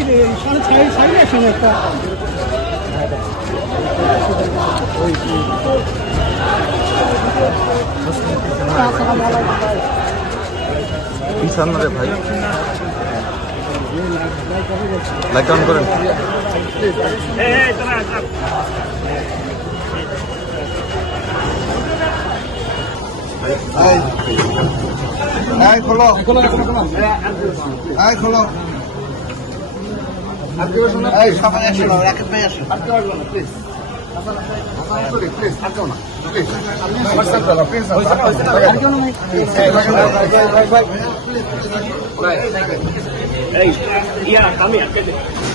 সাইডে সাইডের সঙ্গে একটা পিছান রে ভাই, লাইট অন করেন। খোলো খোলো খোলো, সবাই আসো, রাকেশ ভাই আসো। Hey, iya kami ya.